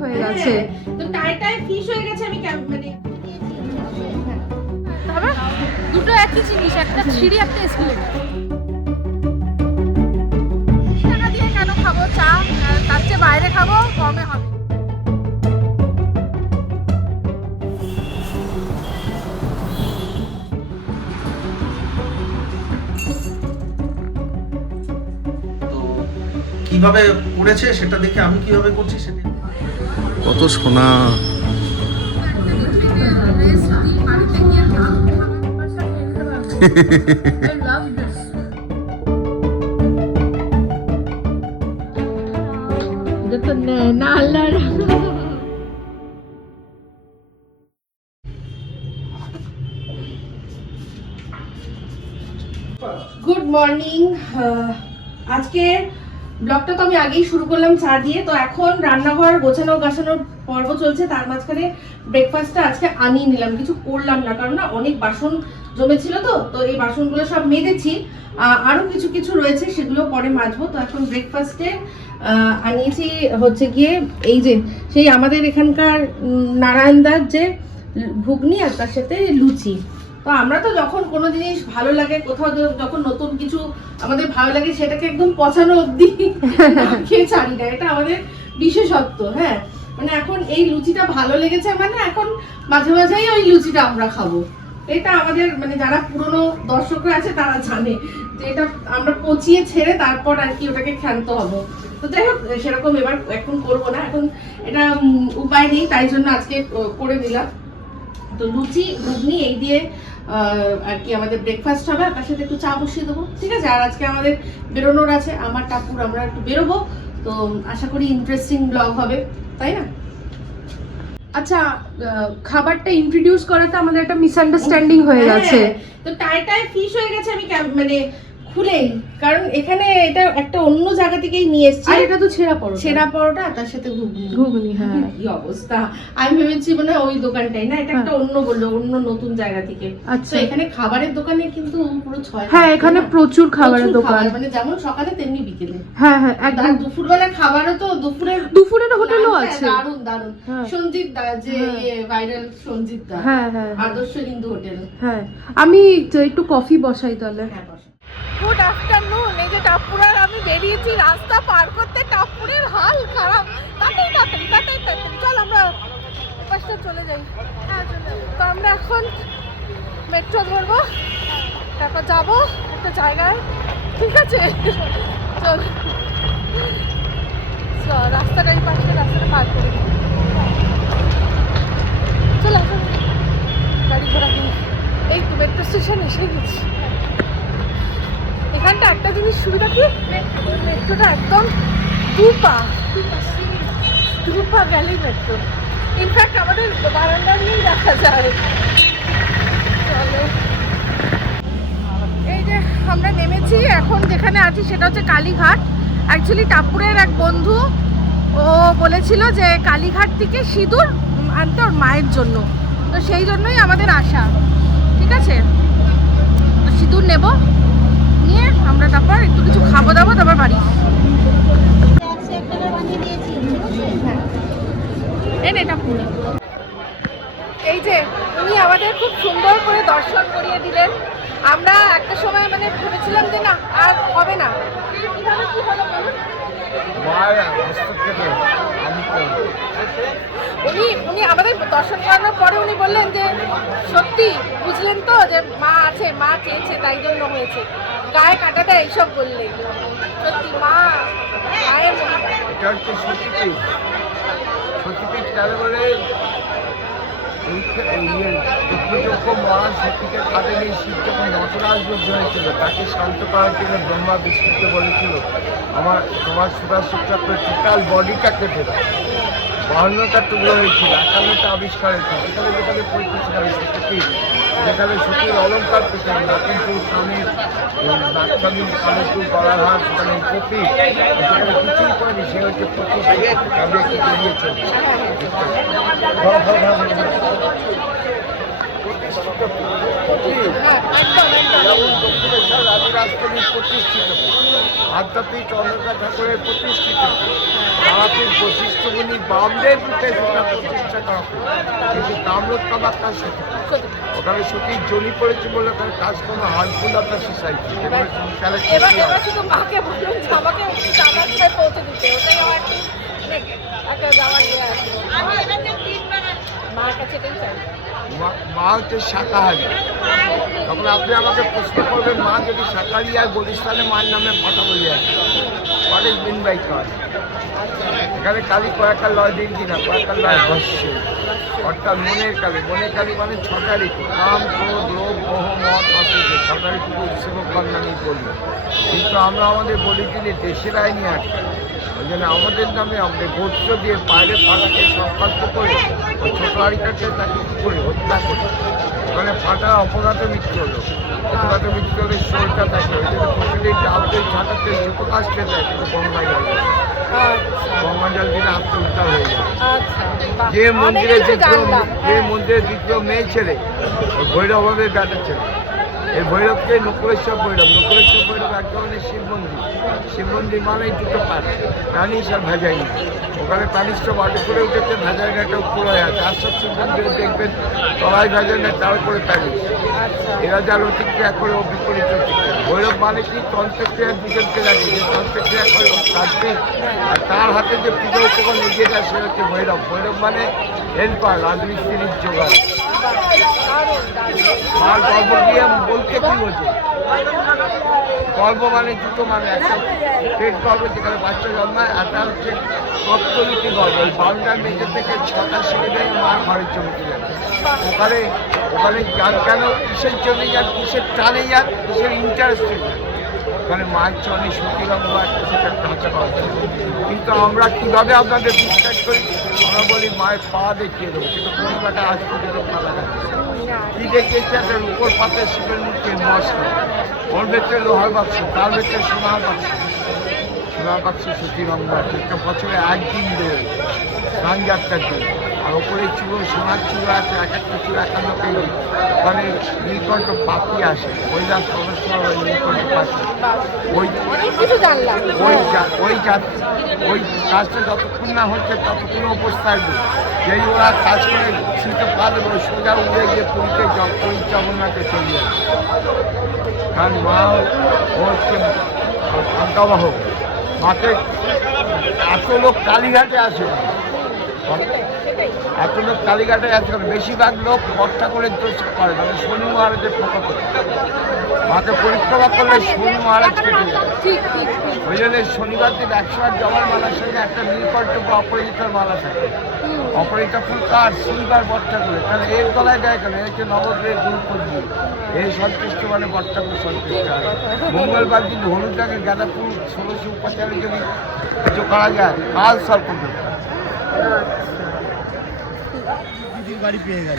হয়ে গেছে। তো টাইটাই ফিশ হয়ে গেছে আমি মানে দুটো একই জিনিস একটা ছিঁড়ি একটা এসকেলেটার টাকা দিয়ে কেন খাব? চা তার চেয়ে বাইরে খাব কমে হবে। তো কীভাবে করেছে সেটা দেখে আমি কীভাবে করছি সেটা কত সোনা। গুড মর্নিং আজকে ব্লগটা তো আমি আগেই শুরু করলাম চা দিয়ে, তো এখন রান্নাঘর গোছানো গাছানোর পর্ব চলছে, তার মাঝখানে ব্রেকফাস্টটা আজকে আনিয়ে নিলাম, কিছু করলাম না, কারণ না অনেক বাসন জমেছিল তো তো এই বাসনগুলো সব মেজেছি আরও কিছু কিছু রয়েছে, সেগুলো পরে মাজবো, তো এখন ব্রেকফাস্টে আনিয়েছি হচ্ছে গিয়ে এই যে, সেই আমাদের এখানকার নারায়ণদার যে ঘুগনি আর তার সাথে লুচি। তো আমরা তো যখন কোনো জিনিস ভালো লাগে, কোথাও যখন নতুন কিছু আমাদের ভালো লাগে, সেটাকে একদম পচানো অবধি না খেয়ে ছাড়ি না। এটা আমাদের বিশেষত্ব হ্যাঁ। মানে এখন এই লুচিটা ভালো লেগেছে মানে এখন মাঝে মাঝেই ওই লুচিটা আমরা খাব। এটা আমাদের মানে যারা পুরনো দর্শকরা আছে, তারা জানে যে এটা আমরা পচিয়ে ছেড়ে তারপর আর কি ওটাকে ক্ষান্ত হব। তো যাই হোক, সেরকম এবার এখন করব না। এখন এটা উপায় নেই, তাই জন্য আজকে করে দিলাম তো লুচি, ঘুগনি, এই দিয়ে আর কি আমাদের ব্রেকফাস্ট হবে আর তার সাথে একটু চা বসিয়ে দেবো ঠিক আছে? আর আজকে আমাদের বেরোনোর আছে আমার টাপুর আমরা একটু বেরোবো তো আশা করি ইন্টারেস্টিং ব্লগ হবে তাই না? আচ্ছা খাবারটা ইন্ট্রোডিউস করাতে আমাদের একটা মিসআন্ডারস্ট্যান্ডিং হয়ে। গেছে। তো তো টাই ফিশ হয়ে গেছে আমি মানে খুলেই কারণ এখানে এটা একটা অন্য জায়গা থেকেই নিয়ে এসেছি। আর এটা তো ছেঁড়া পড়ো ছেঁড়া পরোটা আর তার সাথে ঘুগনি। ঘুগনি হ্যাঁ। কি অবস্থা? আমি ভেবেছি মানে ওই দোকানটাই না? এটা একটা অন্য বলল অন্য নতুন জায়গা থেকে। আচ্ছা। এখানে খাবারের দোকানে কিন্তু পুরো ছয় হ্যাঁ এখানে প্রচুর খাবারের দোকান। মানে যেমন সকালে তেমনি বিকেলে। হ্যাঁ হ্যাঁ একদম। দুপুরবেলা খাবারও তো দুপুরের দুপুরের হোটেলও lunch, আছে। হ্যাঁ, দারুণ দারুণ। হ্যাঁ। সঞ্জিত দা যে হ্যাঁ। ভাইরাল সঞ্জিত দা হ্যাঁ হ্যাঁ। হ্যাঁ, আদর্শ হিন্দু হোটেল। হ্যাঁ। আমি একটু কফি বসাই তাহলে। হ্যাঁ। গুড আফটারনুন এই যে টাপুরের আমি বেরিয়েছি রাস্তা পার করতে টাপুরের হাল খারাপ। তাড়াতাড়ি তাড়াতাড়ি তাড়াতাড়ি তাড়াতাড়ি চল আমরা পাশটা চলে যাই। তো আমরা এখন মেট্রো ধরবো। তারপর যাব একটা জায়গায়। ঠিক আছে? চল। রাস্তাটা এই পাশে রাস্তাটা পার করে। চল আসুন গাড়ি ঘোড়া এই তো মেট্রো স্টেশন এসে গেছি। এখানটা একটা জিনিস সুবিধা কি? মেট্রোটা একদম দুপা। দুপা গেলেই মেট্রো ইনফ্যাক্ট আমাদের বারান্দা নিয়েই দেখা যায়। এই যে আমরা নেমেছি, এখন যেখানে আছি সেটা হচ্ছে কালীঘাট। অ্যাকচুয়ালি টাপুরের এক বন্ধু, ও বলেছিল যে কালীঘাট থেকে সিঁদুর আনতে ওর মায়ের জন্য। তো সেই জন্যই আমাদের আশা ঠিক আছে? তো সিঁদুর নেব। আমরা তারপর একটু কিছু খাব দাবো, তারপর বাড়ি। এই যে, উনি আমাদের খুব সুন্দর করে দর্শন করিয়ে দিলেন। আমরা একটা সময় মানে ভেবেছিলাম যে না, আর হবে না? উনি উনি আমাদের দর্শন করানোর পরে উনি বললেন যে, সত্যি, বুঝলেন তো যে মা আছে, মা চেয়েছে, তাই জন্য হয়েছে। গায়ে কাটাটা এইসব বললেন সত্যি, মা, গায়ে এটা হচ্ছে যখন দশরাজ হয়েছিল, তাকে শান্ত করার জন্য ব্রহ্মা বিষ্ণুকে বলেছিল, আমার তোমার সুরাজ চক্র টোটাল বডিটা কেটে দাও। বাহান্নটা টুকরো হয়েছিল, একান্নটা আবিষ্কার হয়েছিল। হয় যেখানে সতীর অলঙ্কার পেতেন কিন্তু স্বামীর কানে চুল গলার সেখানে কপি সেখানে কিছুই করেনি সে হচ্ছে পঁচিশ আমি একটু রাজরাজপল্লী প্রতিষ্ঠিত আধ্যাত্মিক অন্ধকার ঠাকুরের প্রতিষ্ঠিত তারাপীঠ বৈশিষ্ট্যগুলি বামদেব রূপে সেটা প্রতিষ্ঠা করা। কিন্তু কামরূপ কামাখ্যার সাথে ওখানে সতীর জমি পড়েছে বলে ওখানে কাজ কোনো হার্মফুল আপনার সোসাইটি হয়। ইয়ে আছে। মার কাছে এটাই চাই। মা- হচ্ছে শাকাহারি। তখন আপনি আমাকে প্রশ্ন করবেন মা যদি শাকাহারি আর বলিস তাহলে মার নামে কথা বলে ইজ মিন বাই কার এখানে কালী কয়েকটা লয় দিন কিনা কয়েকটা লয় ভস্য অর্থাৎ মনের কালী মনের কালী মানে ছটা ঋতু কাম, ক্রোধ, লোভ, মোহ মত অসুখ ছটা ঋতু সেবক আমি বলি। কিন্তু আমরা আমাদের বলি তিনি দেশের আইনি আটকে ওই জন্য আমাদের নামে আমাদের গোত্র দিয়ে বাইরে ফাটাকে সংকল্প করে, ওই আড়িটাকে তাকে করে হত্যা করে? ওখানে ফাটা অপঘাতে মৃত্যু হলো। অপঘাতে মৃত্যু হলে শরীরটা থাকে ওই জন্য প্রতিদিন ফাটাতে ছাটাতে দুটো কাজতে যায় কিন্তু গঙ্গা জল। গঙ্গা জল দিলে আত্মহত্যা হয়ে যায়। আচ্ছা যে মন্দিরে দ্বিতীয় যে হ্যাঁ। মন্দিরে দ্বিতীয় মেয়ে ছেলে ভৈরব হবে বেটা ছেলে। এই ভৈরবকে নকুলেশ্বর ভৈরব। নকুলেশ্বর ভৈরব এক ধরনের শিব মন্দির। শিব মন্দির মানেই দুটো পাঠ প্রাণীশ আর ভেজাইনি ওখানে প্রাণিশটা মাটি করে উঠেছে ভেজাইনি একটা উপরে আছে। আর সব শিব মন্দিরে দেখবেন, তলায় ভেজাইনি তার উপরে প্রাণীশ এরা যার অতিক্রিয়া করে ও বিপরীত ভৈরব মানে কি? তন্ত্রক্রিয়ার দুজনকে রাখে যে তন্ত্রক্রিয়া করে কাটবে আর তার হাতে যে পুজো উপকরণ এগিয়ে যায় সে হচ্ছে ভৈরব। ভৈরব মানে হেল্পার, রাজমিস্ত্রির জোগাড়। মার গর্ব দিয়ে বলতে কি হচ্ছে গর্ব মানে দুটো মানে একটা। পেট গর্ব যেখানে বাচ্চা জন্মায়, আর একটা হচ্ছে রক্তনীতি গর্ব ওই বাউন্ডার মেঝে থেকে ছটা সিঁড়ি ভেঙে মার ঘরের জমি চলে ওখানে ওখানে যান কেন কিসের জন্য যান কিসের টানে যান কিসের ইন্টারেস্টে যান ওখানে মায়ের চলে সতীরঙ্গ একটা সেটা ঢাকা পাওয়া কিন্তু আমরা কীভাবে আপনাদের বিশ্বাস করি, আমরা বলি মায়ের পা দেখিয়ে দেবো, কিন্তু কোন কাটা আজ পর্যন্ত পা যাচ্ছে দেখিয়েছে একটা উপর পাতে শিবের মূর্তি মশলা ওর ভেতরে লোহার বাক্স, তার ভেতরে সোনার বাক্স। সোনার বাক্স সতী রঙ্গ আছে একটা বছরে একদিন বেরোয় গান যাত্রার দিন। আর ওপরে চুড়ো সোনার চুড়ো আছে এক একটা চুড়ো একান্ন কেজি ওখানে নীলকণ্ঠ পাখি আসে কৈলাস পরমেশ্বর ওই নীলকণ্ঠ পাখি। ওই ওই ওই জাত ওই কাজটা যতক্ষণ না হচ্ছে ততক্ষণ উপোস থাকবে যেই ওরা কাজ করে শীতে পা দেবে ওই সোজা উড়ে গিয়ে পুরীতে পুরীর জগন্নাথে চলে যাবে। কারণ মা হচ্ছে আজ্ঞাবাহ মাকে এত লোক কালীঘাটে আসে। এত লোক কালীঘাটে আসে বেশিরভাগ লোক বর্ষা করে দোষ করে মানে শনি মহারাজের ফটো করে মাকে পরিক্রমা করলে শনি মহারাজ কেটে যায়। ওই জন্য শনিবার দিন একশো আট জমার মালার সঙ্গে একটা নীলকণ্ঠ বা অপরাজিতার মালা থাকে। অপরাজিতা ফুল কার শিলবার বর্ষা করে তাহলে এর গলায় দেয় কেন? এর হচ্ছে নবগ্রহের গুরুপত্নী এই সন্তুষ্ট মানে বর্ষা করে সন্তুষ্ট মঙ্গলবার দিন হলুদ গাঁদা ফুল ষোলোশো উপচারে যদি কিছু করা যায় কাল সর্প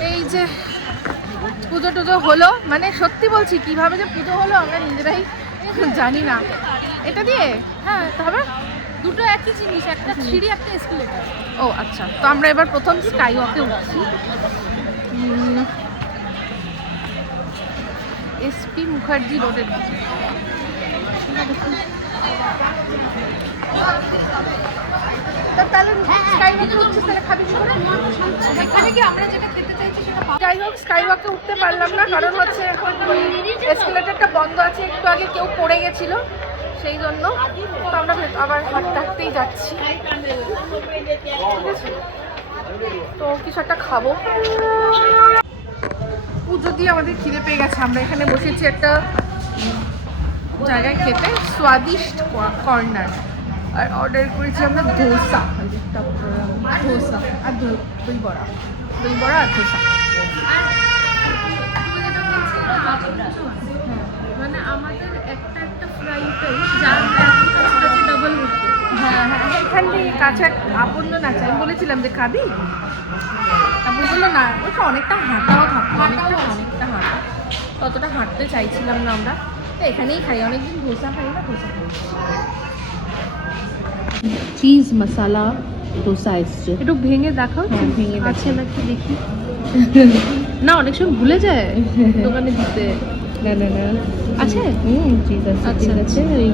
এই যে পুজো টুজো হলো মানে সত্যি বলছি কীভাবে যে পুজো হলো আমরা নিজেরাই জানি না। এটা দিয়ে? হ্যাঁ তবে দুটো একই জিনিস একটা সিঁড়ি একটা এসকেলেটর ও আচ্ছা। তো আমরা এবার প্রথম স্কাই ওয়াকে উঠছি এসপি মুখার্জি রোডের যাই হোক স্কাই ওয়াকে উঠতে পারলাম না কারণ হচ্ছে এখন এসকেলেটারটা বন্ধ আছে একটু আগে কেউ পড়ে গেছিল সেই জন্য। তো আমরা আবার হাঁটতে হাঁটতেই যাচ্ছি। তো কিছু একটা খাব। পুজো দিয়ে আমাদের খিদে পেয়ে গেছে আমরা এখানে বসেছি একটা জায়গায় খেতে স্বাদিষ্ট কর্নার। আর অর্ডার করেছি আমরা ধোসা ধোসা আর দই বড়া দই বড়া আর ধোসা। ডাবল হ্যাঁ হ্যাঁ এখান থেকে কাছে আপনজন আছে, আমি বলেছিলাম যে, খাবি? বলল, না। ওটা অনেকটা হাঁটাও থাকতো অনেকটা অনেকটা হাঁটা। ততটা হাঁটতে চাইছিলাম না আমরা। তো এখানেই খাই, অনেকদিন ধোসা খাই না, ধোসা খাই। চিজ মশালা দোসা এসছে। একটু ভেঙে দেখাও। হ্যাঁ, ভেঙে। আছে নাকি দেখি? না অনেক সময় ভুলে যায় দোকানে দিতে। না না না। আছে? হুম ঠিক আছে আচ্ছা, ঠিক আছে ওই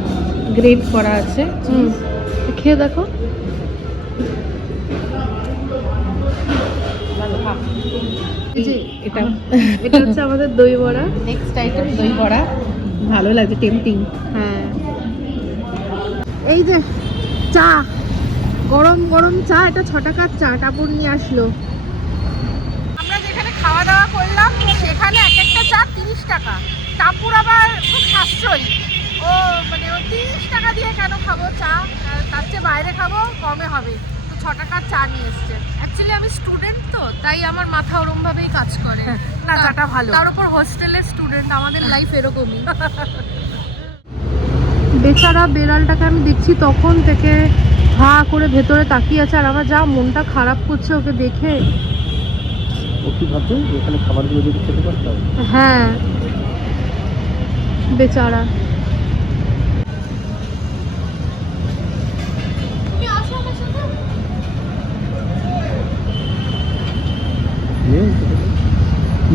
গ্রেট করা আছে। হুম খেয়ে দেখো। এটা। এটা হচ্ছে আমাদের দই বড়া নেক্সট আইটেম দই বড়া ভালো লাগছে টেম্পটিং হ্যাঁ। এই যে চা। গরম গরম চা এটা ছ টাকার চা টাপুর নিয়ে আসলো। আমরা যেখানে খাওয়া দাওয়া করলাম সেখানে এক একটা চা তিরিশ টাকা। টাপুর আবার খুব সাশ্রয়ী। ও মানে ও তিরিশ টাকা দিয়ে কেন খাব চা? তার চেয়ে বাইরে খাব কমে হবে। তো ছ টাকার চা নিয়ে এসছে। অ্যাকচুয়ালি আমি স্টুডেন্ট তো তাই আমার মাথা ওরমভাবেই কাজ করে। না চাটা ভালো। তার উপর হোস্টেলের স্টুডেন্ট আমাদের লাইফ এরকমই। বেচারা বেড়ালটাকে আমি দেখছি তখন থেকে হা করে ভেতরে তাকিয়ে আছে আর আমার যা মনটা খারাপ করছে ওকে দেখে। এখানে খাবারগুলো যদি খেতে পারতাম হ্যাঁ। বেচারা।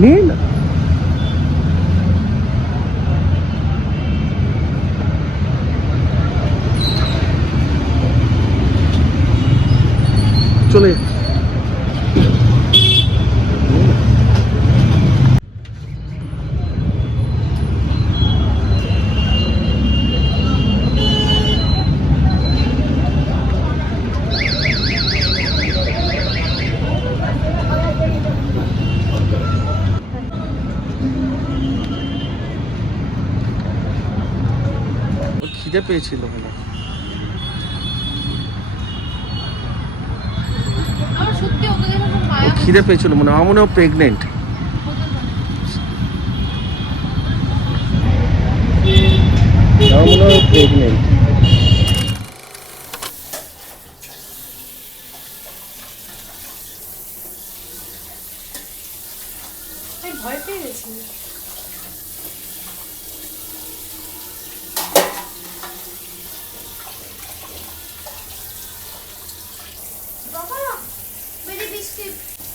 নিয়ে না চলে ওর খিদে পেয়েছিল মনে। খিদে পেয়েছিল মনে হয় আমার মনে হয় প্রেগনেন্ট আমার মনে হয় প্রেগনেন্ট আমি ভয় পেয়ে গেছি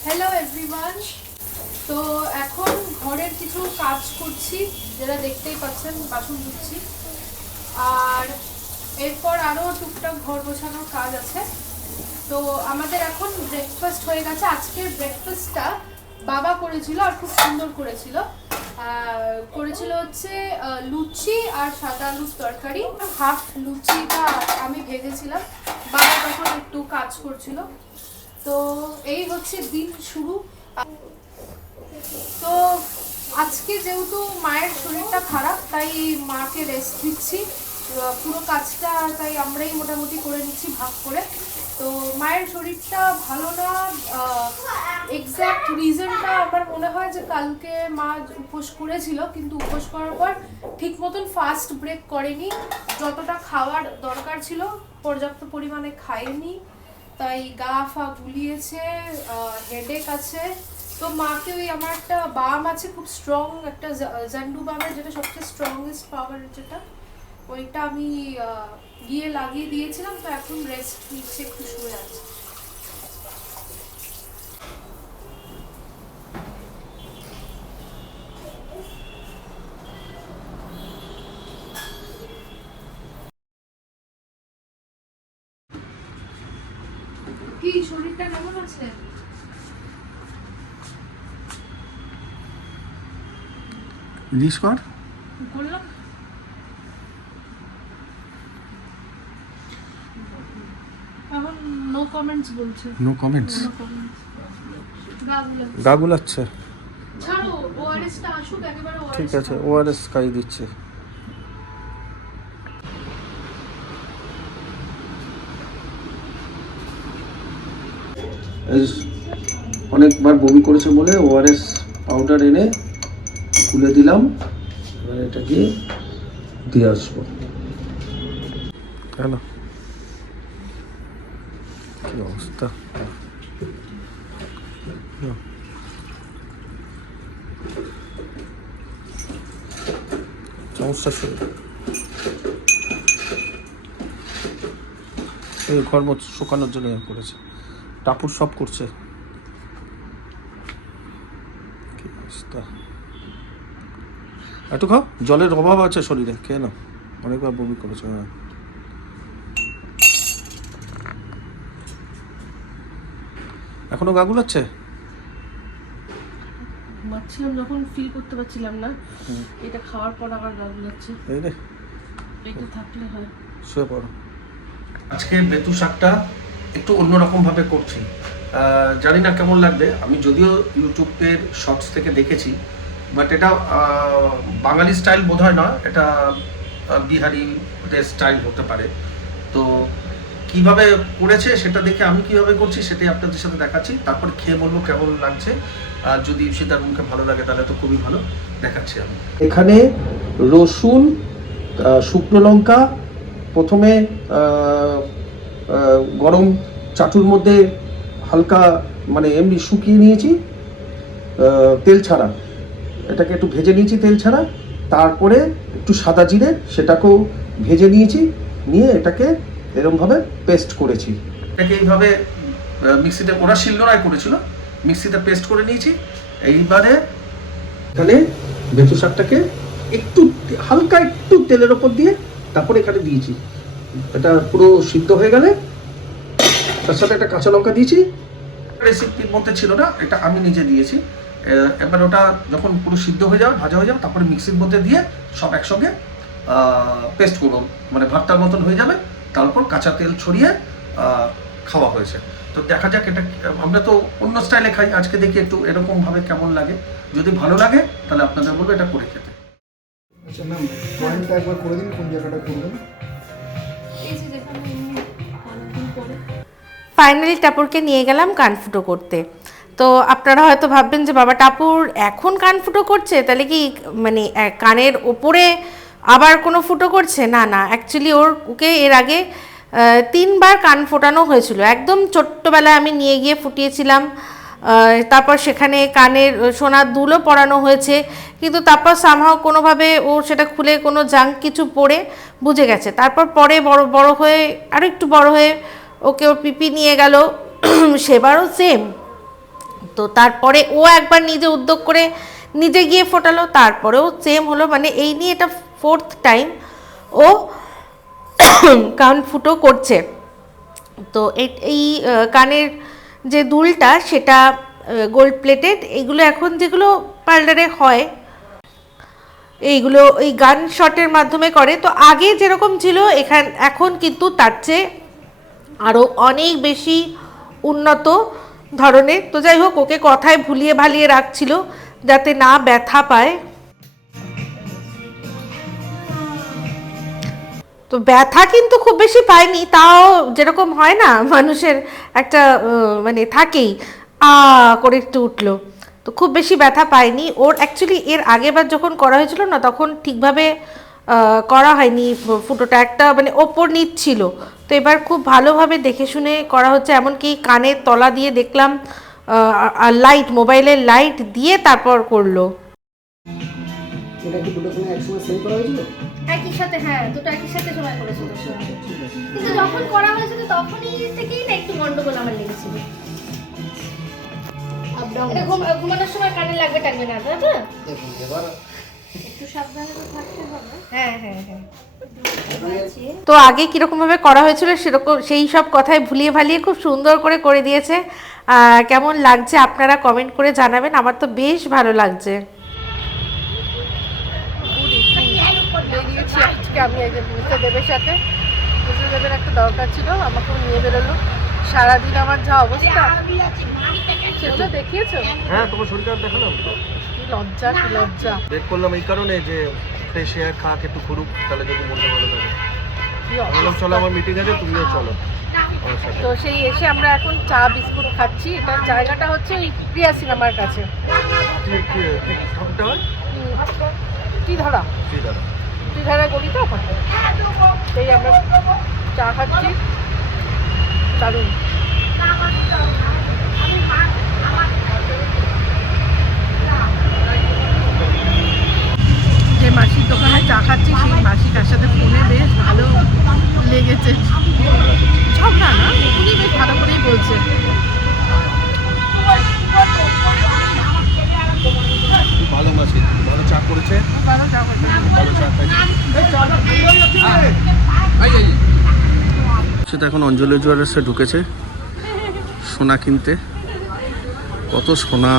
হ্যালো এভরিওয়ান তো এখন ঘরের কিছু কাজ করছি যেটা দেখতেই পাচ্ছেন বাসন ধুচ্ছি আর এরপর আরও টুকটাক ঘর গোছানোর কাজ আছে তো আমাদের এখন ব্রেকফাস্ট হয়ে গেছে। আজকের ব্রেকফাস্টটা বাবা করেছিল আর খুব সুন্দর করেছিল। করেছিল হচ্ছে লুচি আর সাদা আলুর তরকারি। হাফ লুচিটা আমি ভেজেছিলাম। বাবা তখন একটু কাজ করছিল। তো এই হচ্ছে দিন শুরু। তো আজকে যেহেতু মায়ের শরীরটা খারাপ, তাই মাকে রেস্ট দিচ্ছি। পুরো কাজটা তাই আমরাই মোটামুটি করে নিচ্ছি, ভাগ করে। তো মায়ের শরীরটা ভালো না এক্স্যাক্ট রিজনটা আমার মনে হয় যে কালকে মা উপোস করেছিল, কিন্তু উপোস করার পর ঠিক মতন ফাস্ট ব্রেক করেনি। যতটা খাওয়ার দরকার ছিল, পর্যাপ্ত পরিমাণে খায়নি। তাই গা ফা গুলিয়েছে হেডেক আছে। তো মাকে ওই আমার একটা বাম আছে, খুব স্ট্রং একটা জান্ডু বামের যেটা সবচেয়ে স্ট্রংগেস্ট পাওয়ার যেটা ওইটা আমি গিয়ে লাগিয়ে দিয়েছিলাম তো এখন রেস্ট নিচ্ছে একটু শুয়ে আছে। কি শরীরটা কেমন আছে? ইলিশ কর। করলাম এখন নো কমেন্টস বলছে। নো কমেন্টস গা গুলাচ্ছে ছাড়ো ওআরএসটা আসুক একেবারে ঠিক আছে ওআরএস খাইয়ে দিচ্ছে। অনেকবার বমি করেছে বলে ওআরএস পাউডার এনে খুলে দিলাম। এবার এটাকে দিয়ে আসব। কেন নাও। সমস্যা শুরু। এই ঘর শুকানোর জন্য করেছে। টাপুর সব করছে। একটু খাও। জলের অভাব আছে শরীরে নাও। অনেকবার বমি করেছ হ্যাঁ। এখনও গা গুলাচ্ছে? ঘুমাচ্ছিলাম যখন ফিল করতে পারছিলাম না। এটা খাওয়ার পর আবার গা গুলাচ্ছে। এই রে। এটা থাকলে হয়। শুয়ে পড়ো। আজকে বেতু শাকটা একটু অন্যরকম ভাবে করছি। জানি না কেমন লাগবে। আমি যদিও ইউটিউবের শর্টস থেকে দেখেছি বাট এটা বাঙালি স্টাইল বোধ হয় না। এটা বিহারিদের স্টাইল হতে পারে। তো কীভাবে করেছে সেটা দেখে আমি কীভাবে করছি সেটাই আপনাদের সাথে দেখাচ্ছি। তারপর খেয়ে বলব কেমন লাগছে। আর যদি সেটার মুখে ভালো লাগে তাহলে তো খুবই ভালো। দেখাচ্ছি আমি। এখানে রসুন শুকনো লঙ্কা, প্রথমে গরম চাটুর মধ্যে হালকা মানে এমনি শুকিয়ে নিয়েছি তেল ছাড়া। এটাকে একটু ভেজে নিয়েছি তেল ছাড়া। তারপরে একটু সাদা জিরে, সেটাকেও ভেজে নিয়েছি। নিয়ে এটাকে এরমভাবে পেস্ট করেছি। এটাকে এইভাবে মিক্সিতে ওরা শিলনোড়ায় করেছিল। মিক্সিতে পেস্ট করে নিয়েছি। এইবারে এখানে বেঁচু শাকটাকে একটু হালকা একটু তেলের ওপর দিয়ে তারপরে এখানে দিয়েছি। এটা পুরো সিদ্ধ হয়ে গেলে তার সাথে একটা কাঁচা লঙ্কা দিয়েছি। রেসিপির মধ্যে ছিল না, এটা আমি নিজে দিয়েছি। এবার ওটা যখন পুরো সিদ্ধ হয়ে যাবে, ভাজা হয়ে যাবে, তারপরে মিক্সির মধ্যে দিয়ে সব একসঙ্গে পেস্ট করব। মানে ভাতটার মতন হয়ে যাবে। তারপর কাঁচা তেল ছড়িয়ে আহ, খাওয়া হয়েছে। তো দেখা যাক এটা আমরা তো অন্য স্টাইলে খাই আজকে দেখি একটু এরকম ভাবে কেমন লাগে। যদি ভালো লাগে তাহলে আপনাদের বলব এটা করে খেতে। আচ্ছা ম্যাম পয়েন্টটা একবার করে দিন কোন জায়গাটা করবেন? এই যে যেখানে এমনি অনেকদিন পরে। ফাইনালি টাপুরকে নিয়ে গেলাম কানফুটো করতে। তো আপনারা হয়তো ভাববেন যে বাবা টাপুর এখন কান ফুটো করছে? তাহলে কি মানে কানের ওপরে আবার কোনো ফুটো করছে? না না অ্যাকচুয়ালি ওর ওকে এর আগে তিনবার কান ফোটানো হয়েছিল। একদম ছোট্টবেলায় আমি নিয়ে গিয়ে ফুটিয়েছিলাম। তারপর সেখানে কানের সোনার দুলও পরানো হয়েছে। কিন্তু তারপর সামহাও কোনোভাবে ও সেটা খুলে কোনো জাঙ্ক কিছু পরে বুঝে গেছে। তারপর পরে বড় বড় হয়ে আরও একটু বড় হয়ে ওকে ওর পিপি নিয়ে গেল। সেবারও সেম তো তারপরে ও একবার নিজে উদ্যোগ করে নিজে গিয়ে ফোটালো, তারপরেও সেম হলো। মানে এই নিয়ে এটা ফোর্থ টাইম ও কান ফুটো করছে। তো এই- কানের যে দুলটা, সেটা গোল্ড প্লেটেড এগুলো এখন যেগুলো পার্লারে হয়, এইগুলো এই গান শটের মাধ্যমে করে। তো আগে যেরকম ছিল, এখান, এখন কিন্তু তার চেয়ে আরও অনেক বেশি উন্নত ধরনের। তো যাই হোক, ওকে কথায় ভুলিয়ে ভালিয়ে রাখছিল। যাতে না ব্যথা পায়। তো ব্যথা কিন্তু খুব বেশি পায়নি, তাও যেরকম হয় না, মানুষের একটা মানে থাকেই, আ, করে একটু উঠল। তো খুব বেশি ব্যথা পায়নি। ওর অ্যাকচুয়ালি এর আগেবার যখন করা হয়েছিল না, তখন ঠিকভাবে করা হয়নি ফুটোটা। একটা মানে ওপর নিচ্ছিল তো এবার খুব ভালোভাবে দেখে শুনে করা হচ্ছে, এমনকি কানের তলা দিয়ে দেখলাম আর লাইট মোবাইলের লাইট দিয়ে তারপর করল। এটা কি দুটো কোনো একসঙ্গে সেল করা হয়েছিল? একই সাথে হ্যাঁ দুটো একই সাথে সময় করেছিল কিন্তু যখন করা হয়েছিল তখনই থেকেই না একটু গন্ডগোল আমার লেগেছিল। এটা ঘুমানোর সময় কানে লাগবে টাকবে না দেখুন এবার একটু সাবধানে তো থাকতে হবে। হ্যাঁ হ্যাঁ হ্যাঁ। তো আগে কীরকমভাবে করা হয়েছিল সেরকম সেই সব কথায় ভুলিয়ে ভালিয়ে খুব সুন্দর করে করে দিয়েছে। কেমন লাগছে আপনারা কমেন্ট করে জানাবেন। আমার তো বেশ ভালো লাগছে। আজকে আমি একজন দেবের সাথে। দেবের একটা দরকার ছিল আমাকেও নিয়ে বেরোলো। সারাদিন আমার যা অবস্থা সেগুলো দেখিয়েছো? হ্যাঁ তোমার শরীর দেখালাম লজ্জা কি লজ্জা? বের করলাম এই কারণে যে ফ্রেশ এয়ার খাক একটু ঘুরুক তাহলে যদি মনটা ভালো থাকে। বললাম চলো আমার মিটিং আছে তুমিও চলো। তো সেই এসে আমরা এখন চা বিস্কুট খাচ্ছি। এটা জায়গাটা হচ্ছে ওই প্রিয়া সিনেমার কাছে। কি ধরা তুই ধারা গলি তো ওখানে। সেই আমরা চা খাচ্ছি। দারুণ। যে মাসির দোকানে চা খাচ্ছি সেই মাসি তার সাথে ফোনে বেশ ভালো লেগেছে। ঝগড়া না উনি বেশ ভালো করেই বলছে। ভালো মাসি ভালো চা করেছে? ভালো সে তো এখন অঞ্জলি জুয়েলার্সে ঢুকেছে সোনা কিনতে। কত সোনা।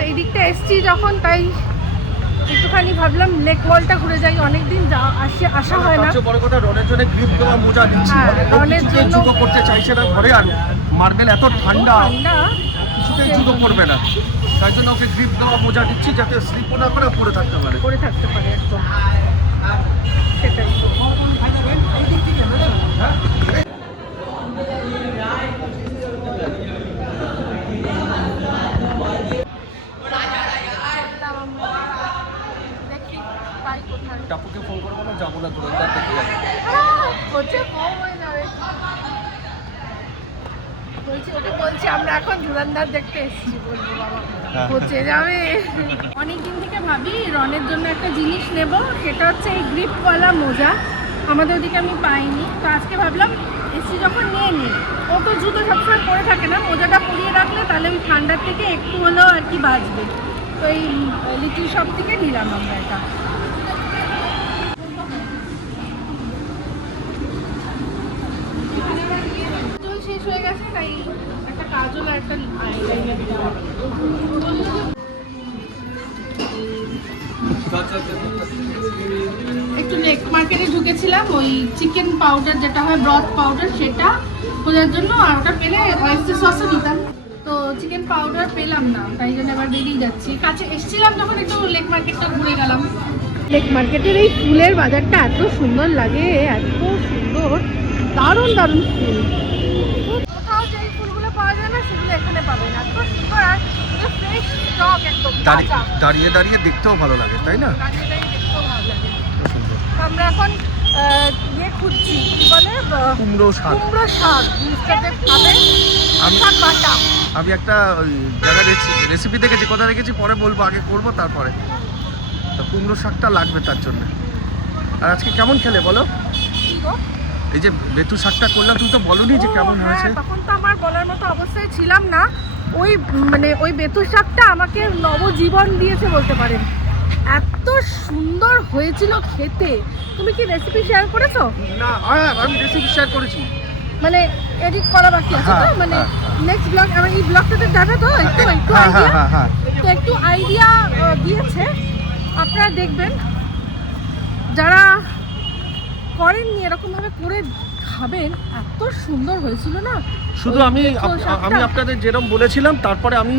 এই দিকটা এসছি যখন তাই একটুখানি ভাবলাম লেক মলটা ঘুরে যাই অনেকদিন যা আসে আসা হয় না। বড় কথা রনের জন্য গ্রিপ দেওয়া মোজা দিচ্ছি। হ্যাঁ, ও রনের জন্য- জুতো করতে চাইছে না ঘরে আর মার্বেল এত ঠান্ডা কিছুতেই জুতো করবে না। তাই জন্য ওকে গ্রিপ দেওয়া মোজা দিচ্ছি যাতে স্লিপও না করে পরে থাকতে পারে। করে থাকতে পারে একদম। সেটাই টাপুকে ফোন করব না ধরুন দেখে যাব হচ্ছে কম হয়ে যাবে। বলছি ওকে বলছি আমরা এখন ধুরন্ধর দেখতে এসেছি বলব বাবা। হচ্ছে যাবে। অনেক দিন থেকে ভাবি রনের জন্য একটা জিনিস নেব সেটা হচ্ছে এই গ্রিপওয়ালা মোজা। আমাদের ওদিকে আমি পাইনি তো আজকে ভাবলাম এসি যখন নিয়ে নিই ও তো জুতো সবসময় পরে থাকে না মোজাটা পরিয়ে রাখলে তাহলে ওই ঠান্ডার থেকে একটু হলেও আর কি বাঁচবে। তো এই লিটিল শপ থেকে নিলাম আমরা এটা কাজল শেষ হয়ে গেছে, তাই একটা কাজল আর একটা আইলাইনার। একটু নেক মার্কেটে ঢুকেছিলাম, ওই চিকেন পাউডার যেটা হয় ব্রথ পাউডার সেটা খোঁজার জন্য, আর ওটা পেলে অয়েস্টার সসও নিতাম তো চিকেন পাউডার পেলাম না, তাই জন্য এবার বেরিয়ে যাচ্ছি। কাছে এসেছিলাম যখন একটু লেক মার্কেটটা ঘুরে গেলাম। লেক মার্কেটের এই ফুলের বাজারটা এত সুন্দর লাগে, এত সুন্দর, দারুণ দারুণ ফুল কোথাও যে এই ফুলগুলো পাওয়া যায় না সেগুলো এখানে পাবেন এত সুন্দর আর ফ্রেশ স্টক একদম দাঁড়িয়ে দাঁড়িয়ে দেখতেও ভালো লাগে তাই না? দাঁড়িয়ে দাঁড়িয়ে দেখতেও ভালো লাগে। আমরা এখন ইয়ে খুঁজছি কি বলে? কুমড়ো শাক। কুমড়ো শাক। খাবে আমি- শাক বাটা। আমি একটা জায়গায় রেসিপি দেখেছি কোথায় দেখেছি? পরে বলব আগে করব তারপরে। তো কুমড়ো শাকটা লাগবে তার জন্য। আর আজকে কেমন খেলে বলো? এই যে বেতু শাকটা করলাম তুমি তো বলনি যে কেমন হ্যাঁ, হয়েছে। তখন তো আমার বলার মতো অবস্থায় ছিলাম না। ওই মানে ওই বেতুর শাকটা আমাকে নবজীবন দিয়েছে বলতে পারেন। এত সুন্দর হয়েছিল খেতে। তুমি কি রেসিপি শেয়ার করেছ? না হ্যাঁ, আমি রেসিপি শেয়ার করেছি। মানে এডিট করা বাকি আছে তো? হ্যাঁ, মানে নেক্সট ব্লগ আমার এই ব্লগটাতে যাবে তো? একটু একটু আইডিয়া তো একটু আইডিয়া দিয়েছে। আপনারা দেখবেন। যারা করেননি এরকমভাবে করে খাবেন এত সুন্দর হয়েছিল না? শুধু আমি? আমি আপনাদের যেরকম বলেছিলাম তারপরে আমি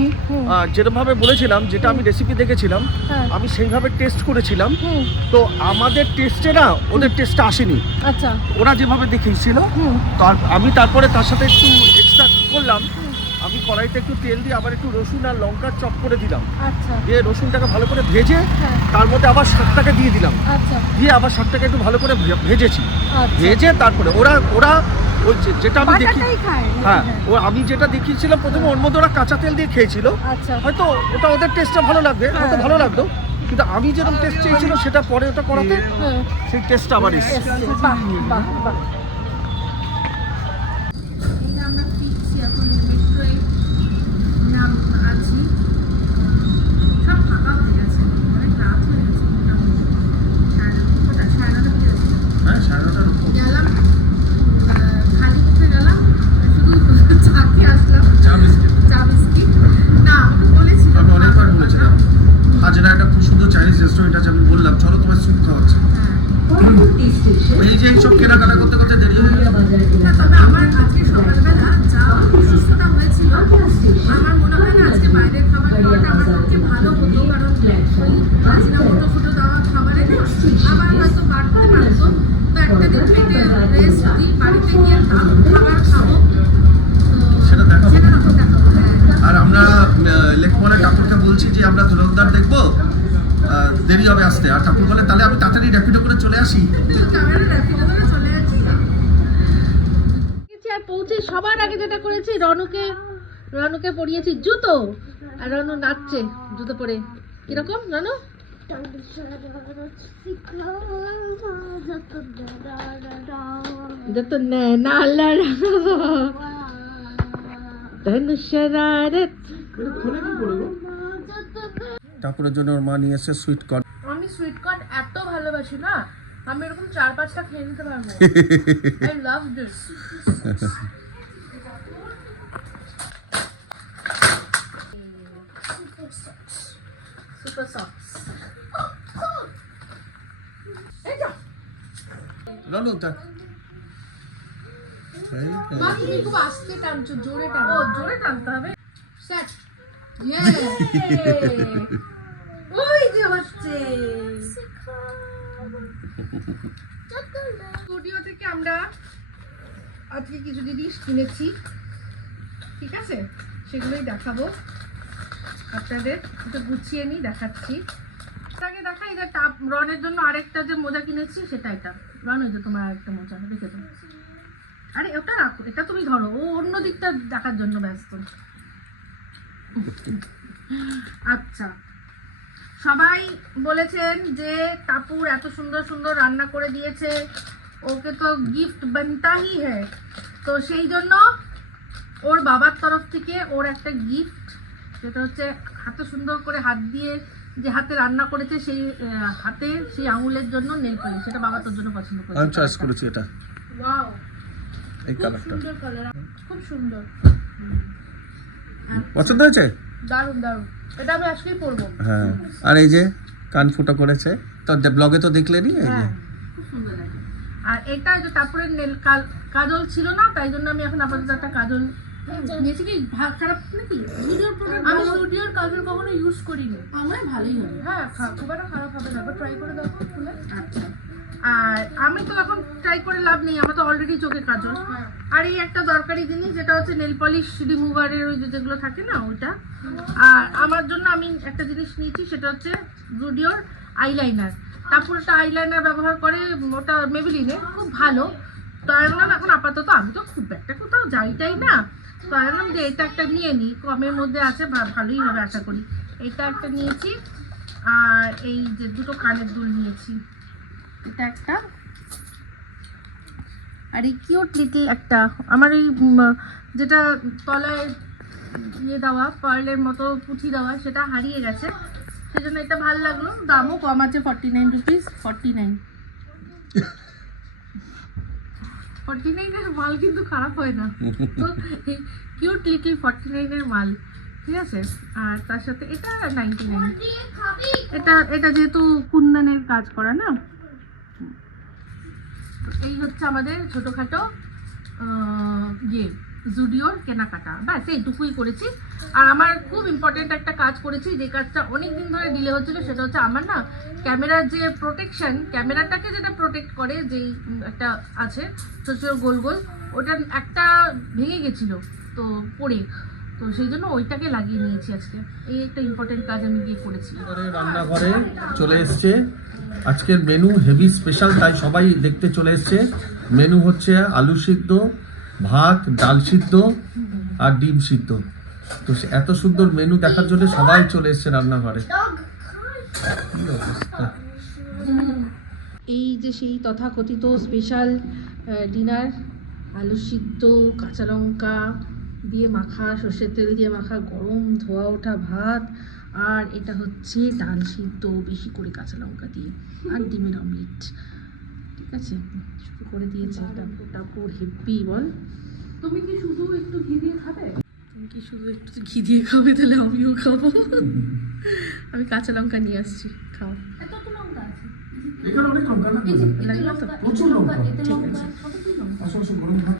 যেরকমভাবে বলেছিলাম যেটা আমি রেসিপি দেখেছিলাম হ্যাঁ। আমি সেইভাবে টেস্ট করেছিলাম। তো আমাদের টেস্টে না ওদের টেস্টটা আসেনি। আচ্ছা। ওরা যেভাবে দেখিয়েছিল আমি তারপরে তার সাথে একটু এক্সট্রা করলাম। কড়াইতে একটু তেল দিয়ে আবার একটু রসুন আর লঙ্কা চপ করে দিলাম। আচ্ছা। দিয়ে রসুনটাকে ভালো করে ভেজে হ্যাঁ। তার মধ্যে আবার শাকটাকে দিয়ে দিলাম। আচ্ছা। দিয়ে আবার শাকটাকে একটু ভালো করে ভেজেছি। আচ্ছা। ভেজে তারপরে ওরা ওরা ওই যেটা আমি দেখি হ্যাঁ ও আমি যেটা দেখিয়েছিলাম প্রথমে ওর মধ্যে ওরা কাঁচা তেল দিয়ে খেয়েছিল। হয়তো ওটা ওদের টেস্টটা ভালো লাগবে হয়তো হ্যাঁ। ভালো লাগতো কিন্তু আমি যেরকম টেস্ট চেয়েছিলাম সেটা পরে ওটা করাতে হ্যাঁ। সেই টেস্টটা আবার এসেছে। রনুকে পরিয়েছি জুতো। আর রনু নাচছে জুতো পরে। কীরকম রনু? जब तो জন্য ওর মা নিয়ে এসে সুইট কর্ন আমি সুইট কর্ন এত ভালোবাসি না। আমি এরকম চার পাঁচটা খেয়ে নিতে পারব। আই লাভ দিস এই। মা তুমি খুব আস্তে টানছো জোরে টানো। জোরে টানতে হবে। সেট ওই যে হচ্ছে। স্টুডিও থেকে আমরা আজকে কিছু জিনিস কিনেছি। ঠিক আছে? সেগুলোই দেখাবো। আপনাদের একটু গুছিয়ে নিই, দেখাচ্ছি। আগে দেখাই যে টাপ রনের জন্য আরেকটা যে মোজা কিনেছি, সেটা এটা। রন ওই যে তোমার আরেকটা মোজা রেখে দাও আরে, ওটা রাখো, এটা তুমি ধরো, ও অন্য দিকটা দেখার জন্য ব্যস্ত। আচ্ছা। সবাই বলেছেন যে টাপুর এত সুন্দর সুন্দর রান্না করে দিয়েছে, ওকে তো গিফট বানতা হি। হ্যায় তো সেই জন্য ওর বাবার তরফ থেকে ওর একটা গিফট যেটা হচ্ছে হাতে সুন্দর করে হাত দিয়ে যে হাতে রান্না করেছে সেই হাতে সেই আঙুলের জন্য নেল পালিশ সেটা বাবা তোর জন্য পছন্দ করেছে। আমি চয়েস করেছি এটা। ওয়াও এই কালারটা সুন্দর কালার খুব সুন্দর। পছন্দ হয়েছে? দারুণ দারুণ। এটা আমি আজকেই পরবো। হ্যাঁ। আর এই যে কান ফুটো করেছে তো ব্লগে তো দেখলেনি এই যে। হ্যাঁ খুব সুন্দর লাগে। আর এটা যে তারপরে নেল কাজল ছিল না তাই জন্য আমি এখন আপাতত একটা কাজল খারাপ নাকি স্টুডিওর আমি স্টুডিওর কাজল কখনো ইউজ করিনি। আমার ভালোই হবে হ্যাঁ খুব একটা খারাপ হবে না ট্রাই করে দেখো খুলে। আচ্ছা। আর আমি তো এখন ট্রাই করে লাভ নেই আমার তো অলরেডি চোখে কাজল। আর এই একটা দরকারি জিনিস যেটা হচ্ছে নেল পলিশ রিমুভারের ওই যেগুলো থাকে না ওইটা। আর আমার জন্য আমি একটা জিনিস নিয়েছি সেটা হচ্ছে জুডিওর আইলাইনার তারপর একটা আইলাইনার ব্যবহার করে ওটা মেবিলিনে খুব ভালো। তো এখন আপাতত আমি তো খুব একটা কোথাও যাইটাই না। বললাম যে এটা একটা নিয়ে নিই, কমের মধ্যে আছে ভালোই হবে, আশা করি। এটা একটা নিয়েছি, আর এই যে দুটো কানের দুল নিয়েছি। এটা একটা। আর এই কিউট লিটল একটা, আমার এই যেটা তলায় ইয়ে দেওয়া, পার্লের মতো পুঁথি দেওয়া, সেটা হারিয়ে গেছে। সেই জন্য এটা ভালো লাগল, দামও কম আছে forty nine rupees forty nine forty নাইনের মাল কিন্তু খারাপ হয় না। কিউট লিটল ফর্টি নাইনের মাল, ঠিক আছে? আর তার সাথে এটা নাইনটি নাইন এটা এটা যেহেতু কুন্দনের কাজ করা না, এই হচ্ছে আমাদের ছোটোখাটো ইয়ে। জুডিওর কেনাকাটা। ব্যাস এইটুকুই করেছি। আর আমার খুব ইম্পর্টেন্ট একটা কাজ করেছি, যে কাজটা অনেক দিন ধরে ডিলে হচ্ছিল, সেটা হচ্ছে আমার না ক্যামেরার যে প্রোটেকশন ক্যামেরাটাকে যেটা প্রোটেক্ট করে, যেই একটা আছে ছোটো ছোটো গোল গোল, ওটা একটা ভেঙে গেছিল, তো পড়ে। তো সেই জন্য ওইটাকে লাগিয়ে নিয়েছি আজকে। এই একটা ইম্পর্টেন্ট কাজ আমি গিয়ে করেছি। ঘরে রান্নাঘরে চলে এসছে। আজকের মেনু হেভি স্পেশাল তাই সবাই দেখতে চলে এসছে। মেনু হচ্ছে আলু সিদ্ধ ভাত, ডাল সিদ্ধ আর ডিম সিদ্ধ। তো এত সুন্দর মেনু দেখার জন্য সবাই চলে এসছে রান্নাঘরে। এই যে সেই তথাকথিত স্পেশাল ডিনার আলু সিদ্ধ, কাঁচা লঙ্কা দিয়ে মাখা, সর্ষের তেল দিয়ে মাখা, গরম ধোয়া ওঠা ভাত, আর এটা হচ্ছে ডাল সিদ্ধ, বেশি করে কাঁচা লঙ্কা দিয়ে, আর ডিমের অমলেট আছে শুরু করে দিয়েছে টাপুর টাপুর হেব্বি বল। তুমি কি শুধু একটু ঘি দিয়ে খাবে? তুমি কি শুধু একটু ঘি দিয়ে খাবে তাহলে আমিও খাব। আমি কাঁচা লঙ্কা নিয়ে আসছি খাও। এখানে অনেক লঙ্কা না লাগবে তো? প্রচুর লঙ্কা। ঠিক আছে। আসো আসো গরম ভাত।